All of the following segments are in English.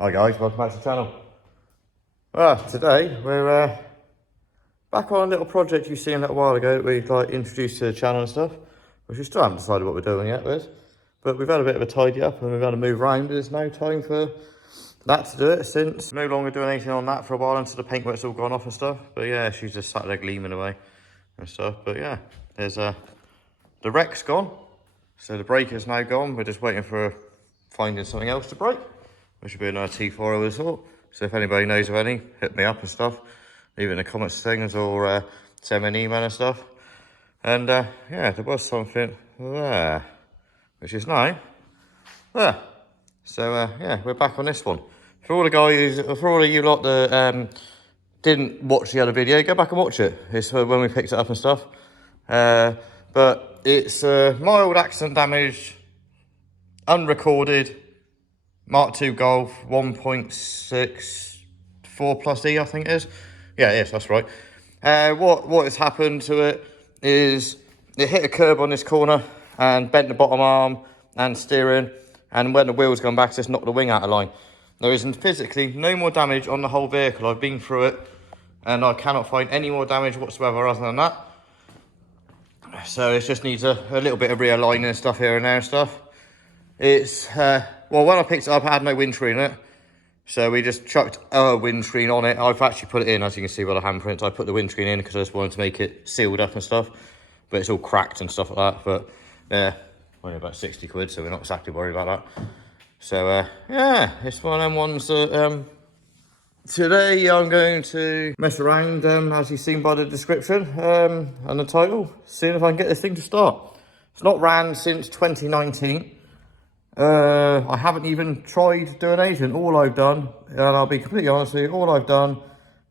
Hi guys, welcome back to the channel. Today we're back on a little project you've seen a little while ago that we introduced to the channel and stuff, which we still haven't decided what we're doing yet with. But we've had a bit of a tidy up and we've had to move around. There's no time for that to do it since no longer doing anything on that for a while until the paintwork's all gone off and stuff. But yeah, she's just sat there gleaming away and stuff. But yeah, there's the wreck's gone. So the breaker's now gone. We're just waiting for finding something else to break, which would be another T4 I would have thought. So if anybody knows of any, hit me up and stuff. Leave it in the comments things or send me an email and stuff. And yeah, there was something there, which is now there. So yeah, we're back on this one. For all the guys, for all of you lot that didn't watch the other video, go back and watch it. It's when we picked it up and stuff. But it's mild accident damage, unrecorded, Mark II Golf 1.64 plus E, I think it is. Yeah, yes, that's right. What has happened to it is it hit a curb on this corner and bent the bottom arm and steering, and when the wheels gone back, it's just knocked the wing out of line. There isn't physically no more damage on the whole vehicle. I've been through it and I cannot find any more damage whatsoever other than that. So it just needs a little bit of realigning and stuff here and there and stuff. It's, well, when I picked it up, I had no windscreen in it. So we just chucked a windscreen on it. I've actually put it in, as you can see by the handprints. I put the windscreen in because I just wanted to make it sealed up and stuff. But it's all cracked and stuff like that. But yeah, only about 60 quid, so we're not exactly worried about that. So yeah, it's one of them ones that today I'm going to mess around, as you've seen by the description and the title, seeing if I can get this thing to start. It's not ran since 2019. I haven't even tried doing anything. All I've done, and I'll be completely honest with you, all I've done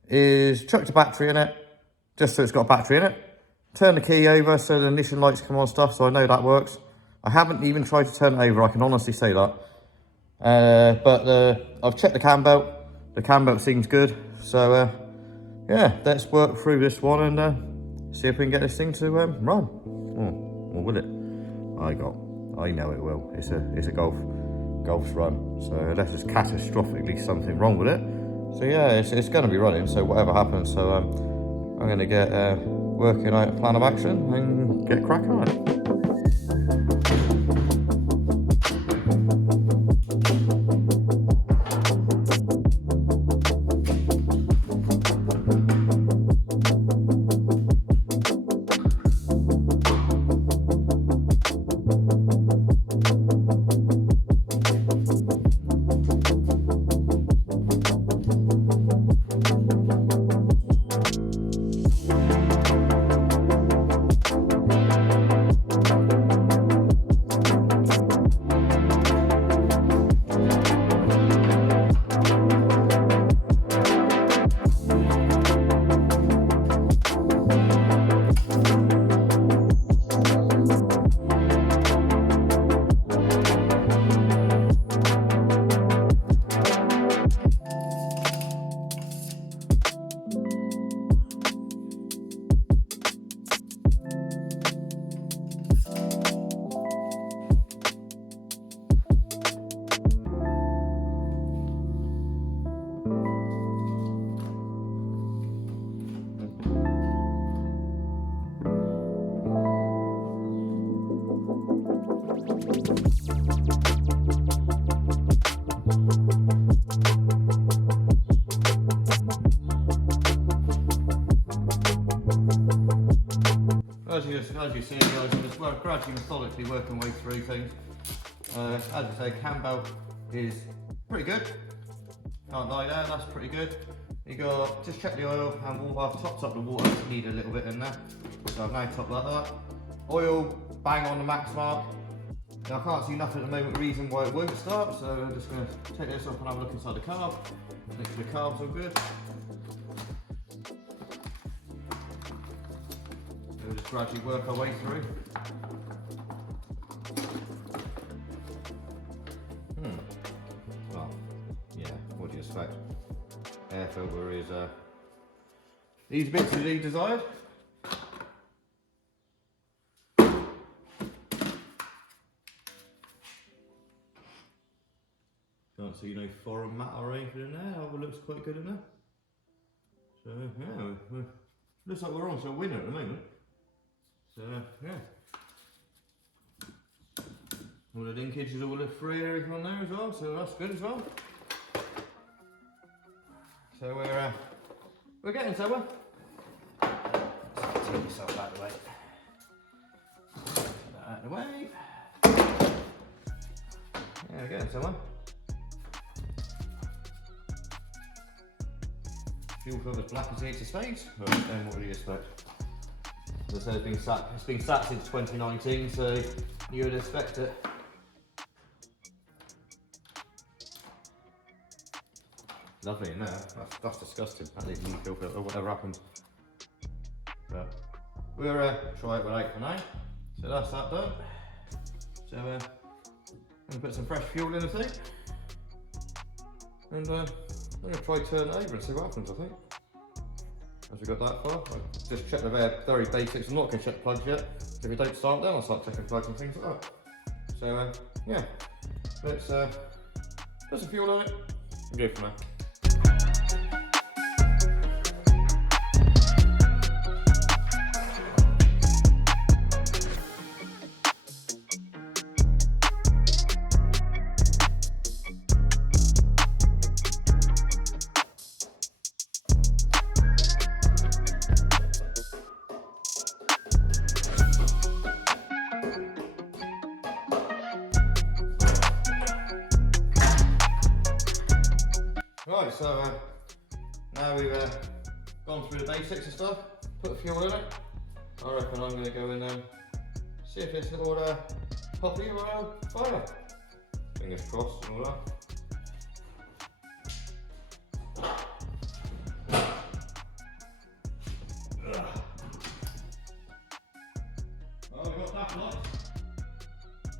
is chucked a battery in it, just so it's got a battery in it. Turn the key over so the ignition lights come on and stuff, so I know that works. I haven't even tried to turn it over, I can honestly say that. But I've checked the cam belt. The cam belt seems good. So yeah, let's work through this one and see if we can get this thing to run. Or will it? I know it will. It's a golf's run. So unless there's catastrophically something wrong with it. So yeah, it's going to be running. So whatever happens, so I'm going to get working out a plan of action and get cracking on it. As you see, guys, I'm just gradually methodically working my way through things. As I say, cam belt is pretty good. Can't lie there, that's pretty good. You got, just check the oil and water. I've topped up the water, need a little bit in there. So I've now topped that up. Oil, bang on the max mark. Now I can't see nothing at the moment reason why it won't start, so I'm just going to take this off and have a look inside the carb. Make sure the carb's all good. We'll just gradually work our way through. Well, yeah, what do you expect? Air filter is these bits are really desired. Can't see no foreign matter or anything in there. All looks quite good in there. So yeah, looks like we're on to a winner at the moment. So yeah. All the linkage is all the free everything on there as well, so that's good as well. So we're getting somewhere. Take yourself out of the way. Put that out of the way. Yeah, we're getting somewhere. Fuel filter's black as needs to state. Well, then what would you expect? As I said, it's been sat since 2019, so you would expect it. Lovely in there. That's disgusting. That needs new fuel filter or whatever happened. But we'll try it without for now. So that's that done. So I'm gonna put some fresh fuel in the thing, and I'm gonna try turn it over and see what happens. I think. As we got that far, I'll just check the very basics. I'm not gonna check the plugs yet. If we don't start, then I'll start checking plugs and things like that. So yeah, let's put some fuel on it and go from there. Right, so now we've gone through the basics and stuff, put fuel in it. I reckon I'm going to go in and see if it's all poppy or fire. Fingers crossed and all that. Well, we've got that lot.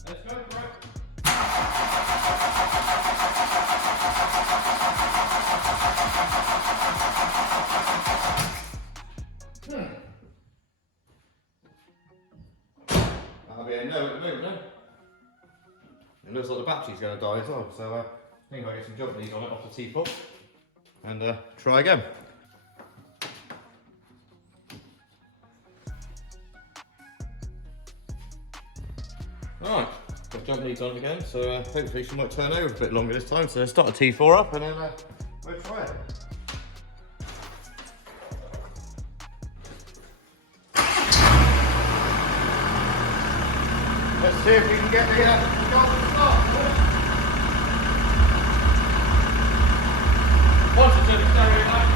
Let's go for it. That'll be a no at the moment then. It looks like the battery's going to die as well, so I think I'll get some jump leads on it off the teapot and try again. Alright, got jump leads on again, so hopefully she might turn over a bit longer this time, so let's start the T4 up and then we'll try it. Let's see if we can get the golden start. Positive stereo light.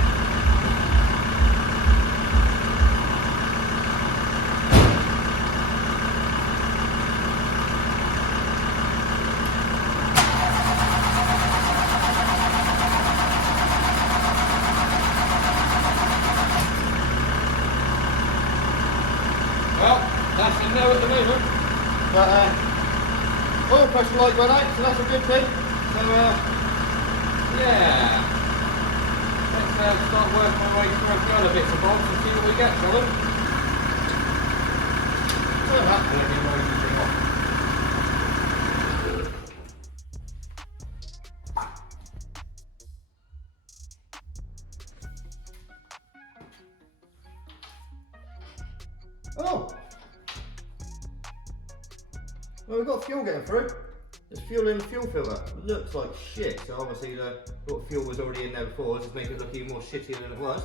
Well, that's a no at the moment. But oil pressure light went out, so that's a good thing. So yeah, let's start working our way through a few other bits and bobs and see what we get, shall we? So that's going to be the thing off. Oh! Well, we've got fuel getting through. There's fuel in the fuel filter. It looks like shit, so obviously the fuel was already in there before, just make it look even more shittier than it was.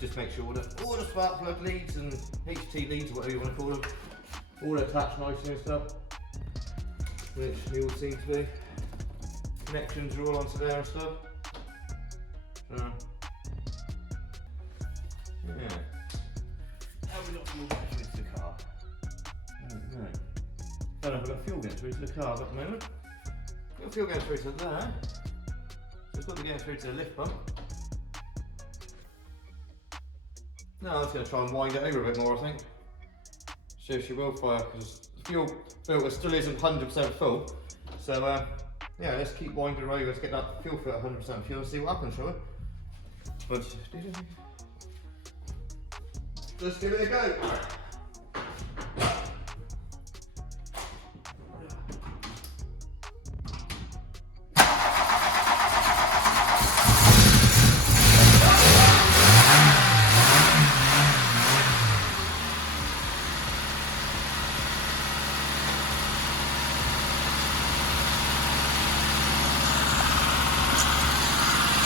Just make sure all the spark plug leads and HT leads, whatever you want to call them, all attached nicely and stuff, which they all seem to be. Connections are all onto there and stuff. So, yeah. Have we got fuel getting through to the car? No. Don't know if we've got fuel getting through to the car at the moment. We've got fuel getting through to there. So it's got to be getting through to the lift pump. No, I'm just going to try and wind it over a bit more, I think. See if she will fire, because the fuel filter still isn't 100% full. So, yeah, let's keep winding her over, let's get that fuel filter 100% fuel and see what happens, shall we? But, Let's give it a go.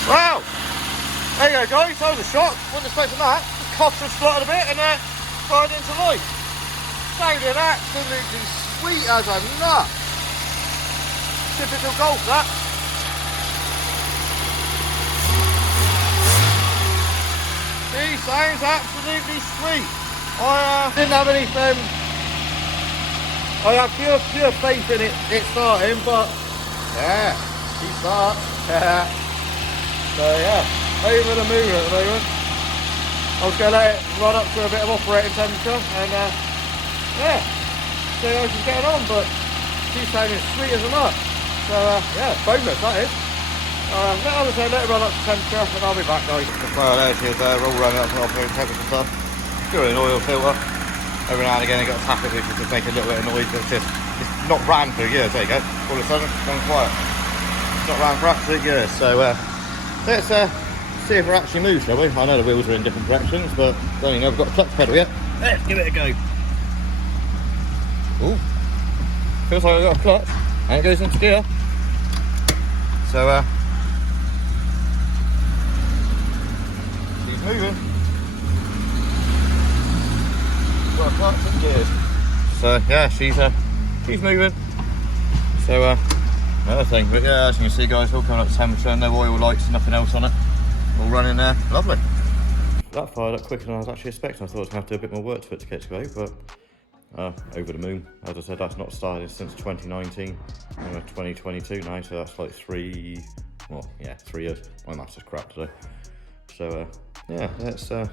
Wow! There you go, guys. That was a shock. Wasn't expecting that. The cops have spluttered a bit and fired into life. Sounded absolutely sweet as a nut. Typical Golf, that. She sounds absolutely sweet. I didn't have anything. I have pure faith in it starting, but yeah, she starts. So yeah, over the moon at the moment. I was going to let it run up to a bit of operating temperature and yeah, see how she's getting on, but she's sounding sweet as a nut. So yeah, bonus that is. As I say, let it run up to temperature and I'll be back, guys. Well, there she is, all running up to operating temperature stuff. Doing an oil filter. Every now and again I got to tap it, which will just make a little bit of noise, but it's not ran for years. There you go. All of a sudden, it's gone quiet. It's not ran for absolute years, so let's see if it actually moves, shall we? I know the wheels are in different directions, but don't even know if we've got a clutch pedal yet. Let's give it a go. Ooh, feels like I've got a clutch, and it goes into gear. So, she's moving. Got a clutch and gears. So, yeah, she's moving. So, another thing, but yeah, as you can see, guys, all coming up to temperature, no oil lights, nothing else on it, all running there, lovely. That fired up quicker than I was actually expecting. I thought I was going to have to do a bit more work for it to get to go, but over the moon. As I said, that's not started since 2019, we're 2022 now, so that's like 3 years. My maths is crap today. So yeah, let's try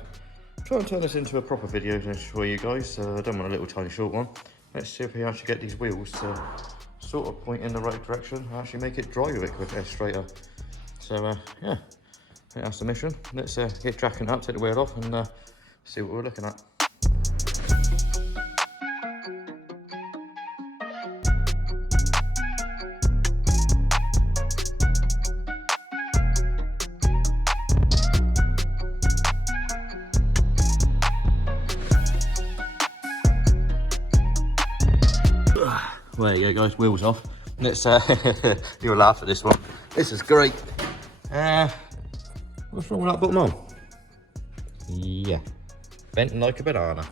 and turn this into a proper video to show you guys. I don't want a little tiny short one. Let's see if we actually get these wheels to sort of point in the right direction and actually make it drive a bit quicker, straighter. So yeah, I think that's the mission. Let's get jacking up, take the wheel off and see what we're looking at. There you go, guys, wheels off. Let's you'll laugh at this one. This is great. What's wrong with that bottom arm? Yeah, bent like a banana.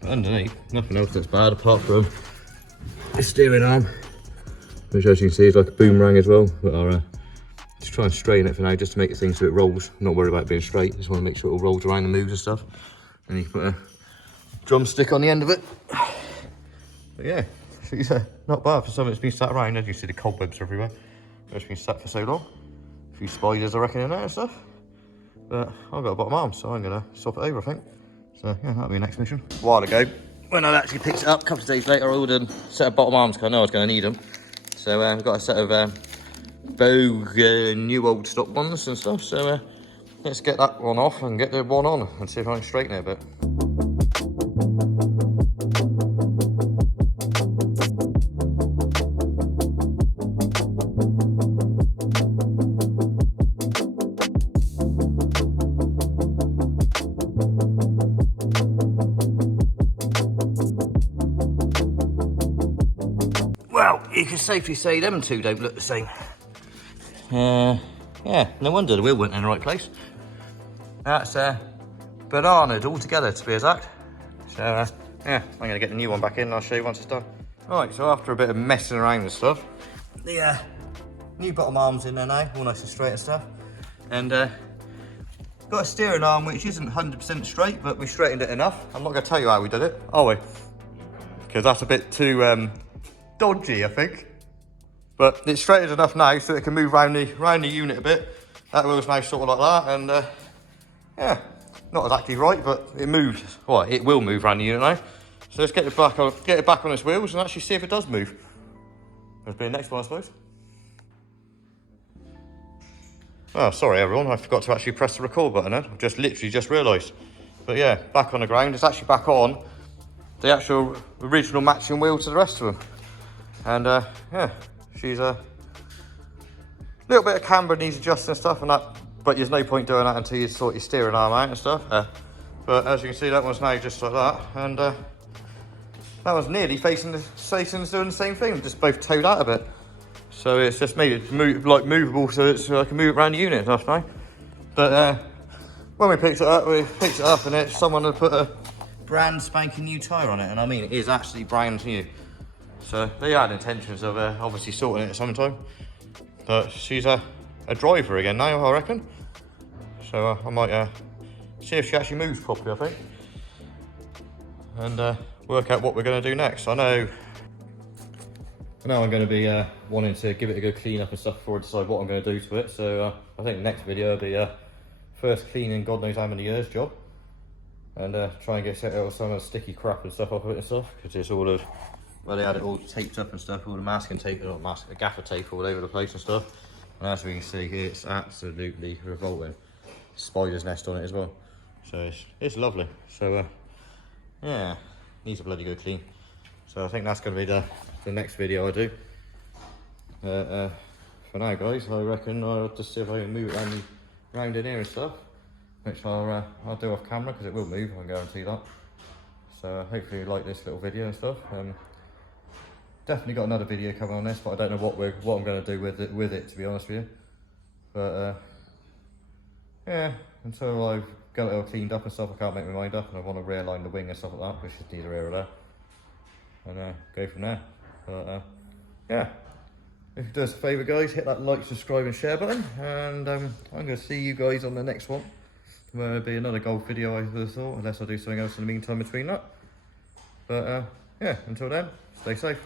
But underneath, nothing else that's bad apart from the steering arm, which as you can see is like a boomerang as well. But I'll just try and straighten it for now, just to make it things so it rolls. Not worried about it being straight, just want to make sure it all rolls around and moves and stuff. And you can put a drumstick on the end of it. But yeah, she's not bad for something that's been sat around. As you see, the cobwebs are everywhere. It's been sat for so long. A few spiders, I reckon, in there and stuff. But I've got a bottom arm, so I'm going to swap it over, I think. So yeah, that'll be the next mission. A while ago, when I actually picked it up, a couple of days later, I ordered a set of bottom arms because I know I was going to need them. So I've got a set of Vogue new old stock ones and stuff. So let's get that one off and get the one on and see if I can straighten it a bit. Well, you can safely say them two don't look the same. Yeah, no wonder the wheel went in the right place. That's bananaed all together, to be exact. So yeah, I'm going to get the new one back in and I'll show you once it's done. Right, so after a bit of messing around and stuff, the new bottom arm's in there now, all nice and straight and stuff. And got a steering arm which isn't 100% straight, but we straightened it enough. I'm not going to tell you how we did it, are we? Because that's a bit too dodgy, I think. But it's straightened enough now so it can move round the unit a bit. That wheel's now sort of like that, and yeah, not exactly right, but it moves. Well, it will move around the unit now. So let's get it back on its wheels and actually see if it does move. That'll be the next one, I suppose. Oh, sorry everyone, I forgot to actually press the record button then. I've literally just realised. But yeah, back on the ground. It's actually back on the actual original matching wheel to the rest of them. And yeah, she's a little bit of camber needs adjusting and stuff and that, but there's no point doing that until you sort your steering arm out and stuff. But as you can see, that one's now just like that, and that one's nearly facing doing the same thing, just both towed out a bit. So it's just made it movable, so I can move it around the unit and stuff now. But when we picked it up, and someone had put a brand spanking new tyre on it, and I mean it is actually brand new. So they had intentions of obviously sorting it at some time. But she's a driver again now, I reckon. So I might see if she actually moves properly, I think. And work out what we're going to do next. I know I'm going to be wanting to give it a good clean up and stuff before I decide what I'm going to do to it. So I think the next video will be first cleaning God knows how many years job. And try and get some of the sticky crap and stuff off of it and stuff. Because it's all of, well, they had it all taped up and stuff, all the masking tape, gaffer tape all over the place and stuff. And as we can see here, it's absolutely revolting. Spider's nest on it as well. So it's lovely. So yeah, needs a bloody good clean. So I think that's going to be the next video I do. For now, guys, I reckon I'll just see if I can move it around in here and stuff, which I'll do off camera because it will move, I can guarantee that. So hopefully you like this little video and stuff. Definitely got another video coming on this, but I don't know what I'm going to do with it to be honest with you. But yeah, until I've got it all cleaned up and stuff, I can't make my mind up, and I want to realign the wing and stuff like that, which is neither here or there, and go from there. But yeah, if you do us a favour, guys, hit that like, subscribe and share button, and I'm going to see you guys on the next one, where it'll be another golf video, I would have thought, unless I do something else in the meantime between that. But yeah, until then, stay safe.